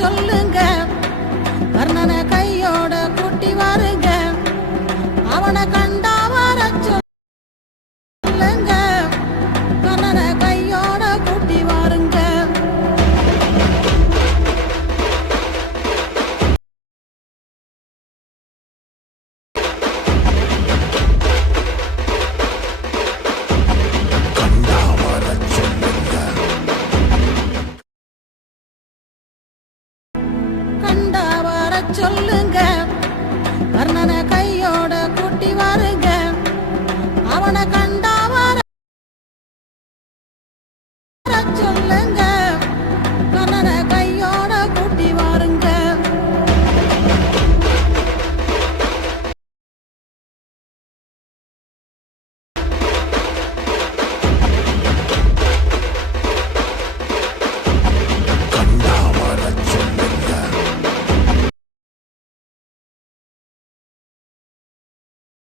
சொல்லுங்க, கர்ணனை கையோட கூட்டி வாருங்க, அவனை கண்டா வர சொல்லுங்க, கர்ணனை கையோட கூட்டி வாருங்க. கண்டா வர சொல்லுங்க,